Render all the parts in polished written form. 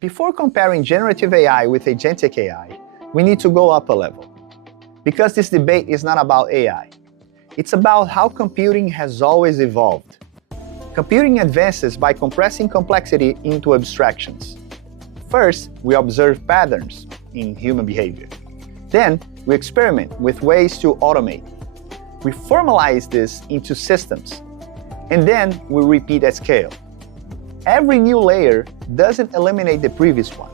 Before comparing generative AI with agentic AI, we need to go up a level. Because this debate is not about AI. It's about how computing has always evolved. Computing advances by compressing complexity into abstractions. First, we observe patterns in human behavior. Then, we experiment with ways to automate. We formalize this into systems. And then, we repeat at scale. Every new layer doesn't eliminate the previous one.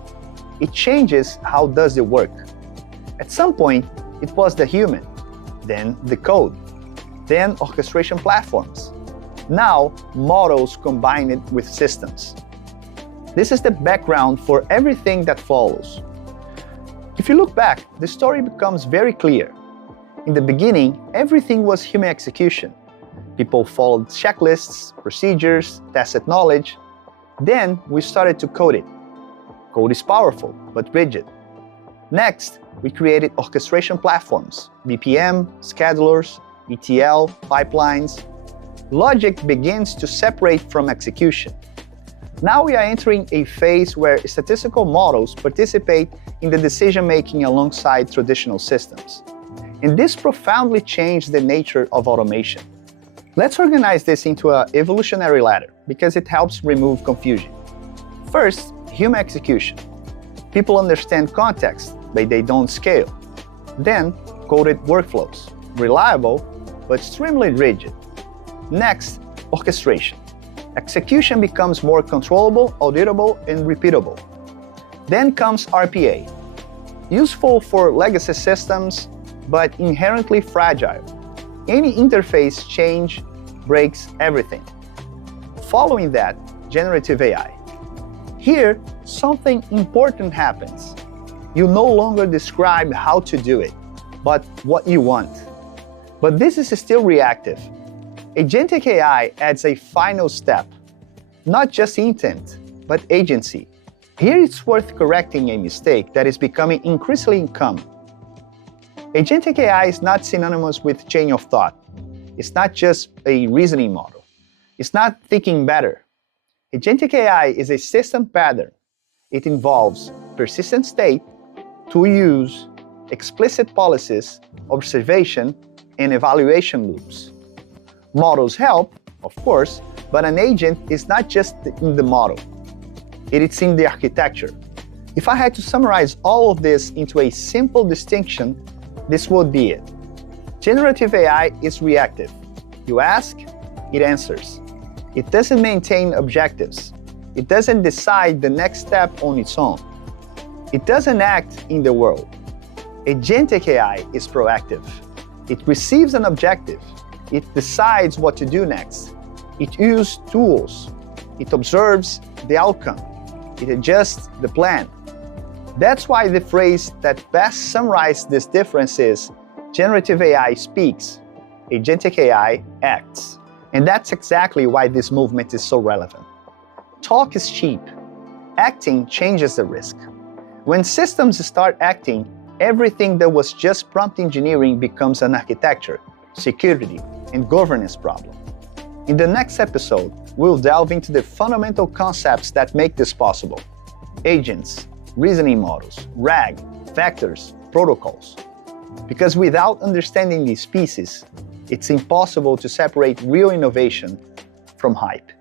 It changes how does it work. At some point, it was the human, then the code, then orchestration platforms. Now, models combine it with systems. This is the background for everything that follows. If you look back, the story becomes very clear. In the beginning, everything was human execution. People followed checklists, procedures, tested knowledge. Then we started to code it. Code is powerful, but rigid. Next, we created orchestration platforms, BPM, schedulers, ETL, pipelines. Logic begins to separate from execution. Now we are entering a phase where statistical models participate in the decision-making alongside traditional systems. And this profoundly changed the nature of automation. Let's organize this into an evolutionary ladder, because it helps remove confusion. First, human execution. People understand context, but they don't scale. Then, coded workflows. Reliable, but extremely rigid. Next, orchestration. Execution becomes more controllable, auditable, and repeatable. Then comes RPA. Useful for legacy systems, but inherently fragile. Any interface change breaks everything. Following that, generative AI. Here, something important happens. You no longer describe how to do it, but what you want. But this is still reactive. Agentic AI adds a final step. Not just intent, but agency. Here it's worth correcting a mistake that is becoming increasingly common. Agentic AI is not synonymous with chain of thought. It's not just a reasoning model. It's not thinking better. Agentic AI is a system pattern. It involves persistent state, tool use, explicit policies, observation, and evaluation loops. Models help, of course, but an agent is not just in the model. It is in the architecture. If I had to summarize all of this into a simple distinction, this would be it. Generative AI is reactive. You ask, it answers. It doesn't maintain objectives. It doesn't decide the next step on its own. It doesn't act in the world. Agentic AI is proactive. It receives an objective. It decides what to do next. It uses tools. It observes the outcome. It adjusts the plan. That's why the phrase that best summarizes this difference is, generative AI speaks, agentic AI acts. And that's exactly why this movement is so relevant. Talk is cheap. Acting changes the risk. When systems start acting, everything that was just prompt engineering becomes an architecture, security, and governance problem. In the next episode, we'll delve into the fundamental concepts that make this possible. Agents, reasoning models, RAG, vectors, protocols. Because without understanding these pieces, it's impossible to separate real innovation from hype.